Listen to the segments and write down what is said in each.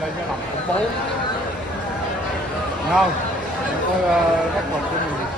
Lên cái lòng khủng bố. Đúng không? Có rất là của mình.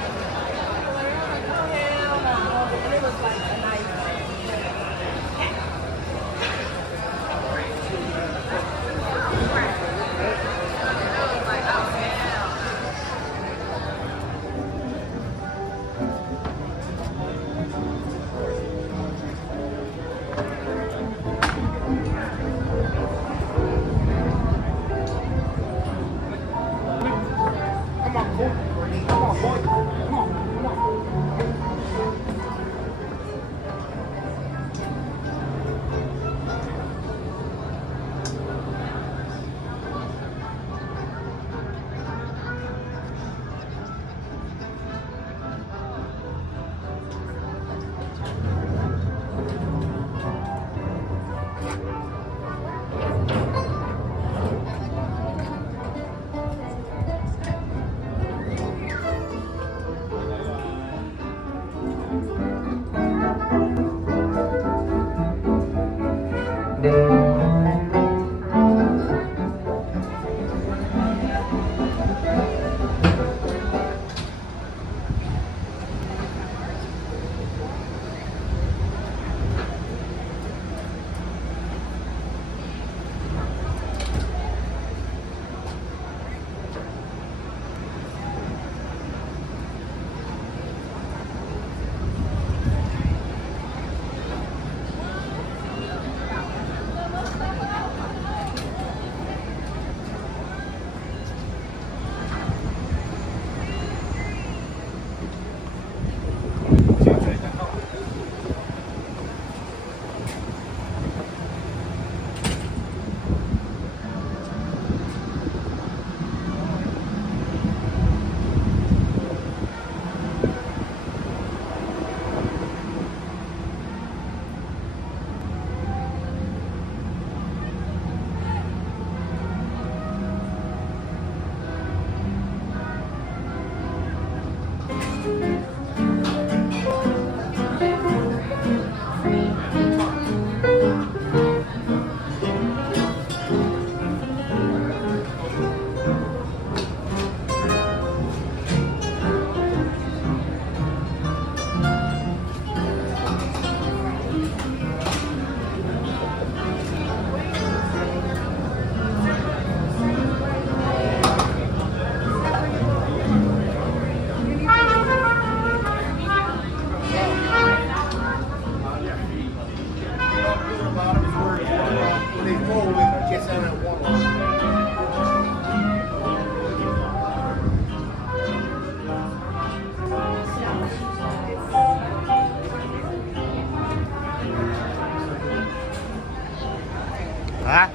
Hả?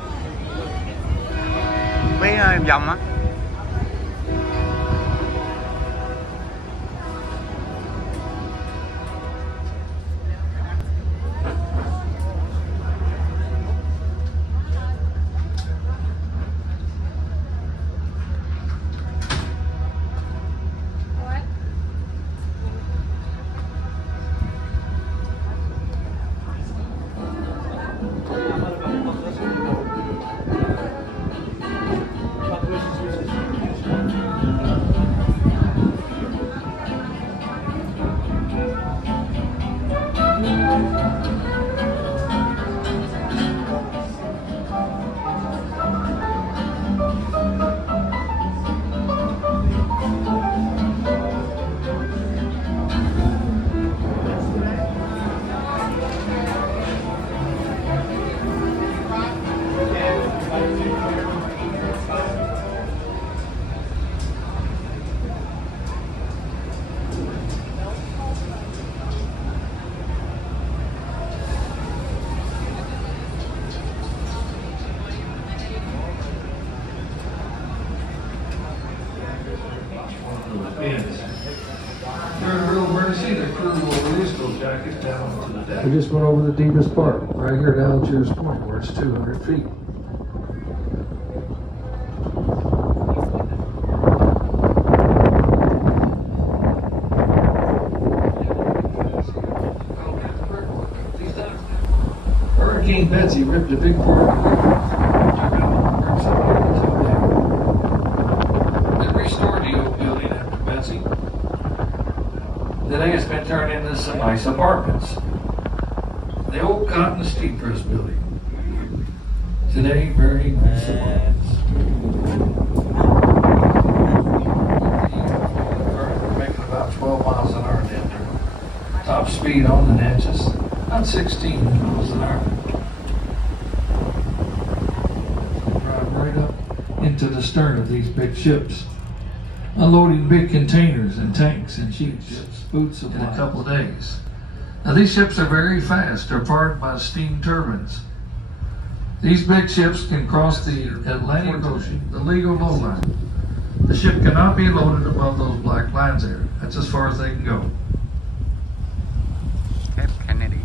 Biết vòng á. We just went over the deepest part, right here at Algiers Point, where it's 200 feet. Hurricane Betsy ripped a big part of the river. They restored the old building after Betsy. Today it's been turned into some nice apartments. The old cotton steam press building. Today, very nice apartments. We're making about 12 miles an hour down there. Top speed on the Natchez, about 16 miles an hour. Drive right up into the stern of these big ships, unloading big containers and tanks and sheets, food supply in a couple of days. Now these ships are very fast. They're powered by steam turbines. These big ships can cross the Atlantic Ocean, the legal low line. The ship cannot be loaded above those black lines there. That's as far as they can go. Kennedy.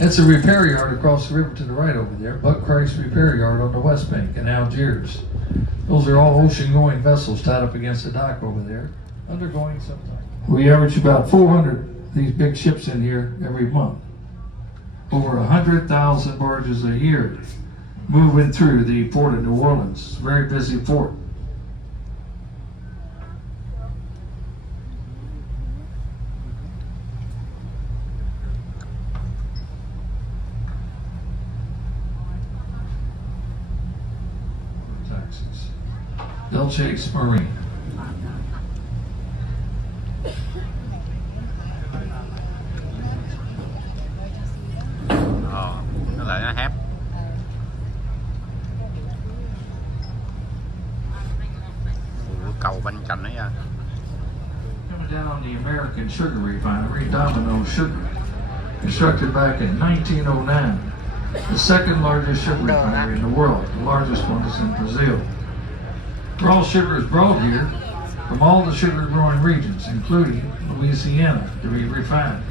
It's a repair yard across the river to the right over there. Buck Christ Repair Yard on the West Bank in Algiers. Those are all ocean-going vessels tied up against the dock over there, undergoing sometimes. We average about 400 of these big ships in here every month. Over 100,000 barges a year moving through the port of New Orleans. It's a very busy port. Chase Marine. Nó lại nó hép. Cầu bánh chành ấy à. Coming down the American Sugar Refinery, Domino Sugar, constructed back in 1909. The second largest sugar refinery in the world. The largest one is in Brazil. Raw sugar is brought here from all the sugar growing regions, including Louisiana, to be refined.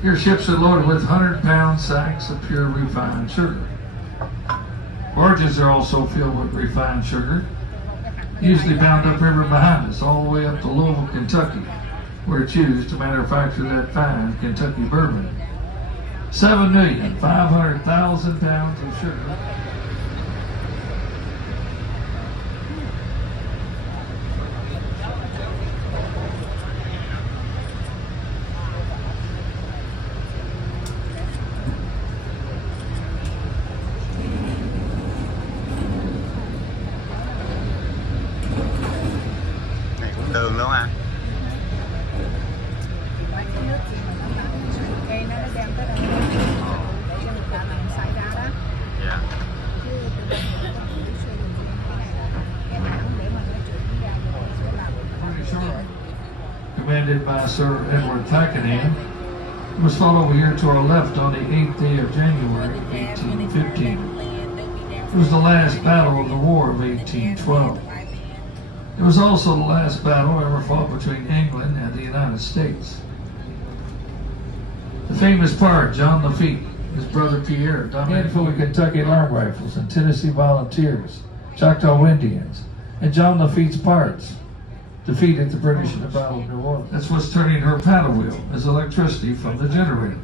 Your ships are loaded with 100-pound sacks of pure refined sugar. Barges are also filled with refined sugar, usually bound upriver behind us, all the way up to Louisville, Kentucky, where it's used to manufacture that fine Kentucky bourbon. 7,500,000 pounds of sugar. Đường luôn à. Commanded by Sir Edward Pakenham, was fought over here to our left on the 8th day of January, 1815. It was the last battle of the War of 1812. It was also the last battle ever fought between England and the United States. The famous pirate John Lafitte, his brother Pierre, dominated full of Kentucky long rifles and Tennessee volunteers, Choctaw Indians, and John Lafitte's pirates defeated the British in the Battle of New Orleans. That's what's turning her paddle wheel, is electricity from the generators.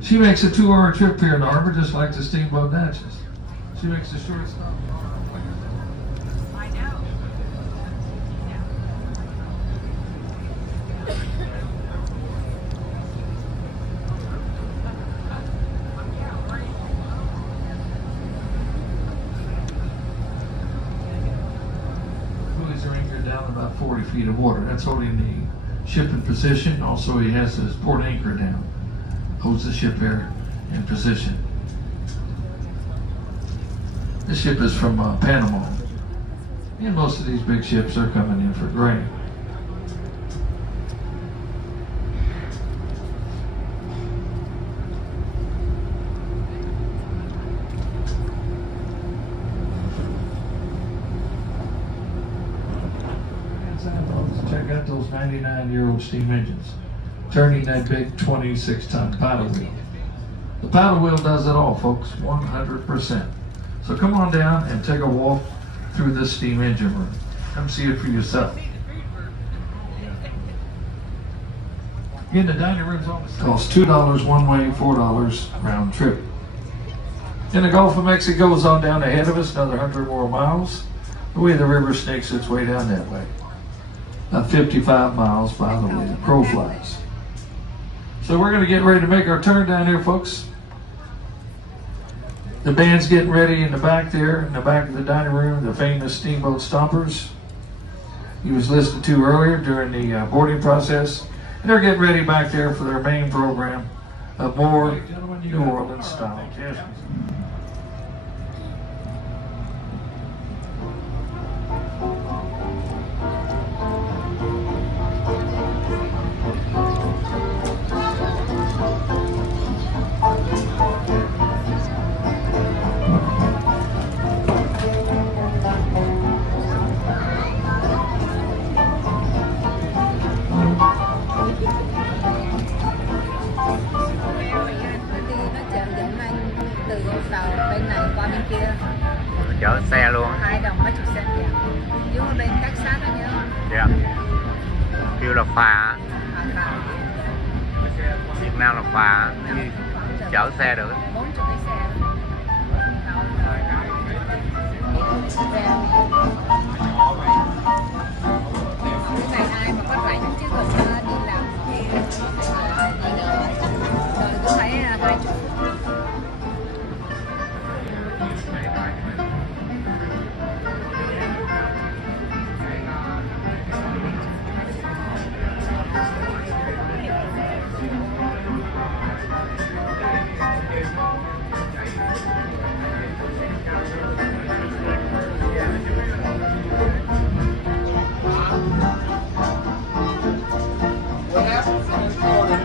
She makes a 2-hour trip here in the harbor, just like the Steamboat Natchez. She makes a short stop. Down about 40 feet of water. That's holding the ship in position. Also, he has his port anchor down. Holds the ship there in position. This ship is from Panama. And most of these big ships are coming in for grain. 99-year-old steam engines, turning that big 26-ton paddle wheel. The paddle wheel does it all, folks, 100%. So come on down and take a walk through this steam engine room. Come see it for yourself. Again, the dining room's always costs $2 one way, $4 round trip. And the Gulf of Mexico is on down ahead of us, another 100 more miles. The way the river snakes its way down that way. About 55 miles by the way the crow flies. So we're going to get ready to make our turn down here, folks. The band's getting ready in the back there, in the back of the dining room, the famous Steamboat Stompers. He was listened to earlier during the boarding process. And they're getting ready back there for their main program of more New Orleans style jazz music. Chở xe luôn. 2 đồng mấy chục cent vậy. Dưới bên Texas đó nhớ. Dạ. Kêu là phà. Việt Nam là phà, chở xe được. 40 cái xe. Cái này ai mà có rảnh chứ còn đi làm thì rồi cứ phải 20 phút. What happened?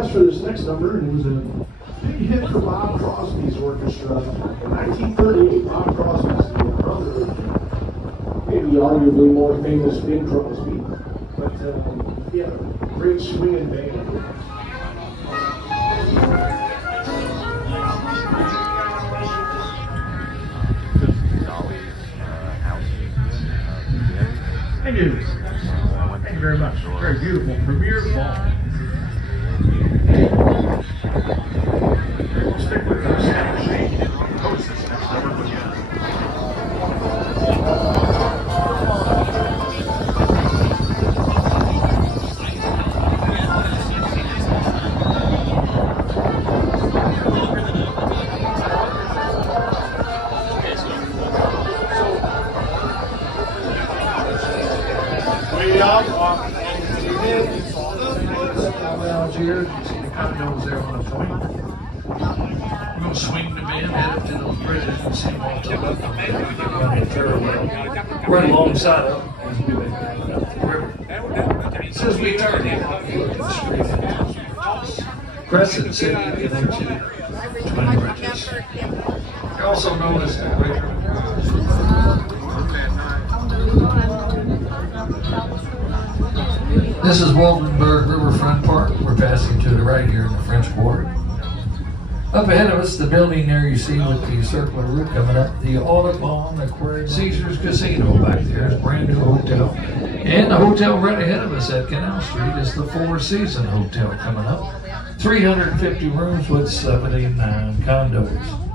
request for this next number, and it was a big hit for Bob Crosby's orchestra. In 1938, Bob Crosby's the brother of maybe arguably more famous Bing Crosby, but he had a great swinging band. Thank you. Thank you very much. Very beautiful premiere ball. We'll stick with the Sam Shane host this next number, but yeah. Here, the condos there on the point. We're going to swing the band, head up to those bridges and see what to look at. We can run in parallel. Right alongside of them as we make up the river. It says we turn in, look at the street. Crescent City connection, Twin Bridges. They're also known as the Great This is Waldenburg Riverfront Park. We're passing to the right here in the French Quarter. Up ahead of us, the building there you see with the circular roof coming up, the Audubon Aquarium Caesars Casino back there is a brand new hotel. And the hotel right ahead of us at Canal Street is the Four Seasons Hotel coming up. 350 rooms with 79 condos.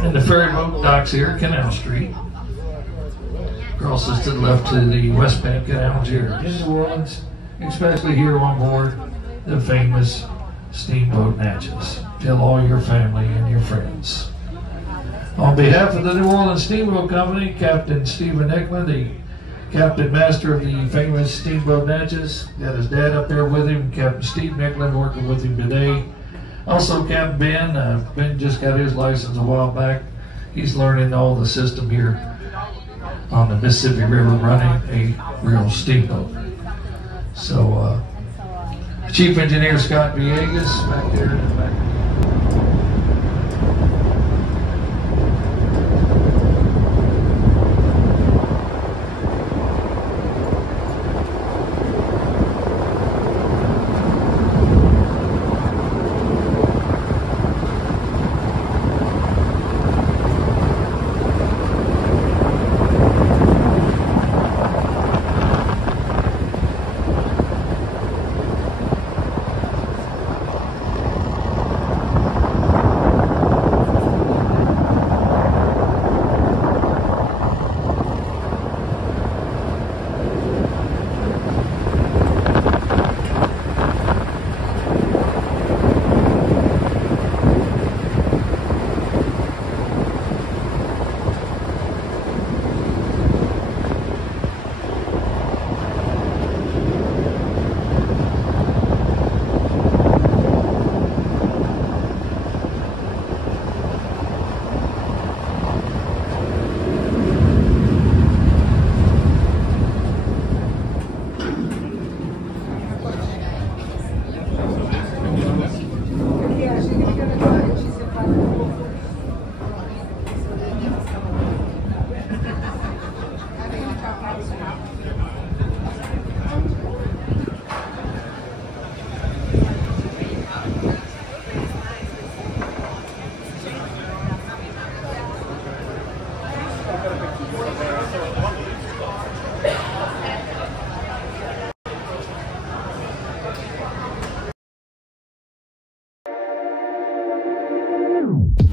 And the ferry boat docks here at Canal Street. Crosses to the left to the West Bank at Algiers in New Orleans, especially here on board the famous Steamboat Natchez. Tell all your family and your friends. On behalf of the New Orleans Steamboat Company, Captain Stephen Eckman, the Captain Master of the famous Steamboat Natchez, got his dad up there with him, Captain Steve Nicklin working with him today. Also Captain Ben, Ben just got his license a while back. He's learning all the system here on the Mississippi River running a real steamboat. So Chief Engineer Scott Villegas back there in the back. you.